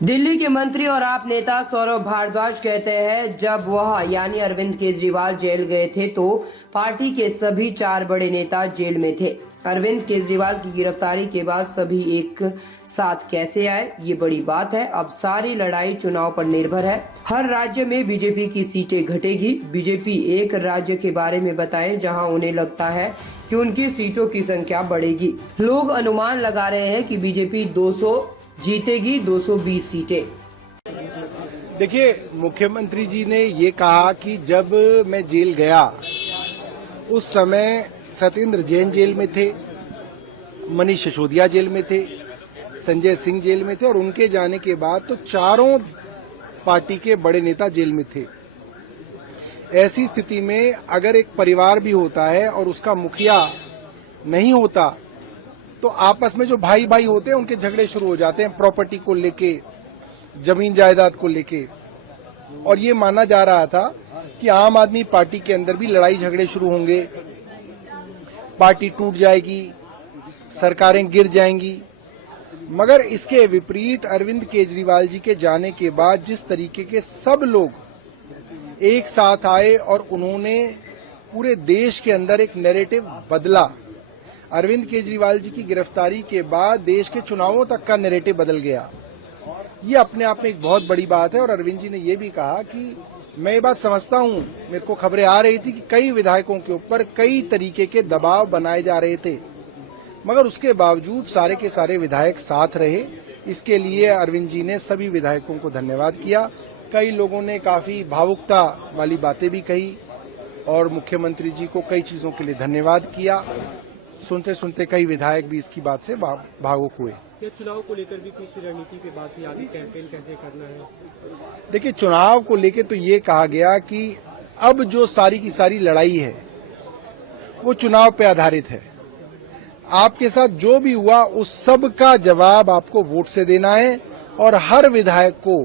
दिल्ली के मंत्री और आप नेता सौरभ भारद्वाज कहते हैं, जब वह यानी अरविंद केजरीवाल जेल गए थे तो पार्टी के सभी 4 बड़े नेता जेल में थे। अरविंद केजरीवाल की गिरफ्तारी के बाद सभी एक साथ कैसे आए, ये बड़ी बात है। अब सारी लड़ाई चुनाव पर निर्भर है। हर राज्य में बीजेपी की सीटें घटेगी। बीजेपी एक राज्य के बारे में बताएं जहां उन्हें लगता है कि उनकी सीटों की संख्या बढ़ेगी। लोग अनुमान लगा रहे हैं कि बीजेपी 200 जीतेगी, 220 सीटें। देखिए, मुख्यमंत्री जी ने ये कहा कि जब मैं जेल गया उस समय सत्येंद्र जैन जेल में थे, मनीष सिसोदिया जेल में थे, संजय सिंह जेल में थे और उनके जाने के बाद तो चारों पार्टी के बड़े नेता जेल में थे। ऐसी स्थिति में अगर एक परिवार भी होता है और उसका मुखिया नहीं होता तो आपस में जो भाई भाई होते हैं उनके झगड़े शुरू हो जाते हैं, प्रॉपर्टी को लेके, जमीन जायदाद को लेके। और ये माना जा रहा था कि आम आदमी पार्टी के अंदर भी लड़ाई झगड़े शुरू होंगे, पार्टी टूट जाएगी, सरकारें गिर जाएंगी। मगर इसके विपरीत अरविंद केजरीवाल जी के जाने के बाद जिस तरीके के सब लोग एक साथ आए और उन्होंने पूरे देश के अंदर एक नैरेटिव बदला। अरविंद केजरीवाल जी की गिरफ्तारी के बाद देश के चुनावों तक का नैरेटिव बदल गया। ये अपने आप में एक बहुत बड़ी बात है। और अरविंद जी ने ये भी कहा कि मैं ये बात समझता हूं, मेरे को खबरें आ रही थी कि कई विधायकों के ऊपर कई तरीके के दबाव बनाए जा रहे थे, मगर उसके बावजूद सारे के सारे विधायक साथ रहे। इसके लिए अरविंद जी ने सभी विधायकों को धन्यवाद किया। कई लोगों ने काफी भावुकता वाली बातें भी कही और मुख्यमंत्री जी को कई चीजों के लिए धन्यवाद किया। सुनते सुनते कई विधायक भी इसकी बात से भावुक हुए। क्या चुनाव को लेकर भी कुछ रणनीति के बाद ही आगे कैंपेन कैसे करना है? देखिए, चुनाव को लेकर तो ये कहा गया कि अब जो सारी की सारी लड़ाई है वो चुनाव पे आधारित है। आपके साथ जो भी हुआ उस सब का जवाब आपको वोट से देना है और हर विधायक को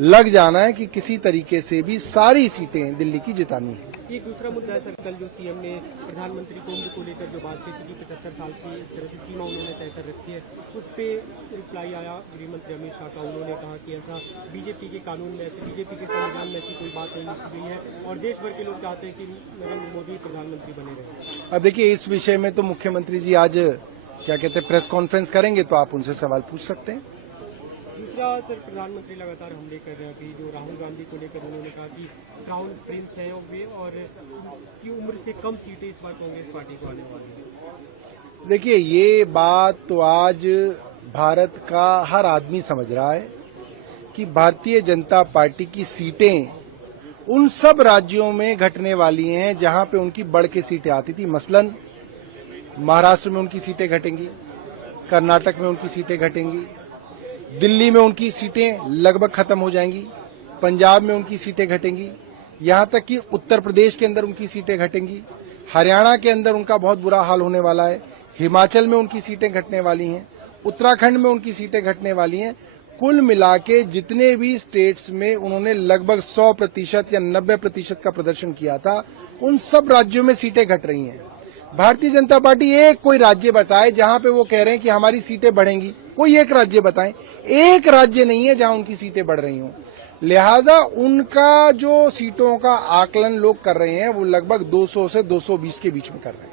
लग जाना है कि किसी तरीके से भी सारी सीटें दिल्ली की जितानी है। एक दूसरा मुद्दा है सर, कल जो सीएम ने प्रधानमंत्री को उम्र को लेकर जो बात की थी कि 75 साल की इस तरह की सीमा उन्होंने तय कर रखी है, उस पे रिप्लाई आया गृह मंत्री अमित शाह का। उन्होंने कहा कि ऐसा बीजेपी के कानून में, बीजेपी के संविधान में ऐसी कोई बात नहीं लिखी गई है और देश भर के लोग चाहते हैं कि नरेंद्र मोदी प्रधानमंत्री बने रहे। अब देखिए, इस विषय में तो मुख्यमंत्री जी आज क्या कहते हैं प्रेस कॉन्फ्रेंस करेंगे, तो आप उनसे सवाल पूछ सकते हैं। दूसरा सर, प्रधानमंत्री लगातार हमले कर रहे हैं। अभी जो राहुल गांधी को लेकर उन्होंने कहा कि क्राउन प्रिंस है वे और की उम्र से कम सीटें इस बार कांग्रेस पार्टी को आने वाली है। देखिए, ये बात तो आज भारत का हर आदमी समझ रहा है कि भारतीय जनता पार्टी की सीटें उन सब राज्यों में घटने वाली हैं जहां पे उनकी बढ़ के सीटें आती थी। मसलन महाराष्ट्र में उनकी सीटें घटेंगी, कर्नाटक में उनकी सीटें घटेंगी, दिल्ली में उनकी सीटें लगभग खत्म हो जाएंगी, पंजाब में उनकी सीटें घटेंगी, यहां तक कि उत्तर प्रदेश के अंदर उनकी सीटें घटेंगी, हरियाणा के अंदर उनका बहुत बुरा हाल होने वाला है, हिमाचल में उनकी सीटें घटने वाली हैं, उत्तराखंड में उनकी सीटें घटने वाली हैं। कुल मिला के जितने भी स्टेट्स में उन्होंने लगभग 100% या 90% का प्रदर्शन किया था, उन सब राज्यों में सीटें घट रही हैं। भारतीय जनता पार्टी एक कोई राज्य बताए जहां पे वो कह रहे हैं कि हमारी सीटें बढ़ेंगी, कोई एक राज्य बताएं। एक राज्य नहीं है जहां उनकी सीटें बढ़ रही हों। लिहाजा उनका जो सीटों का आकलन लोग कर रहे हैं वो लगभग 200 से 220 के बीच में कर रहे हैं।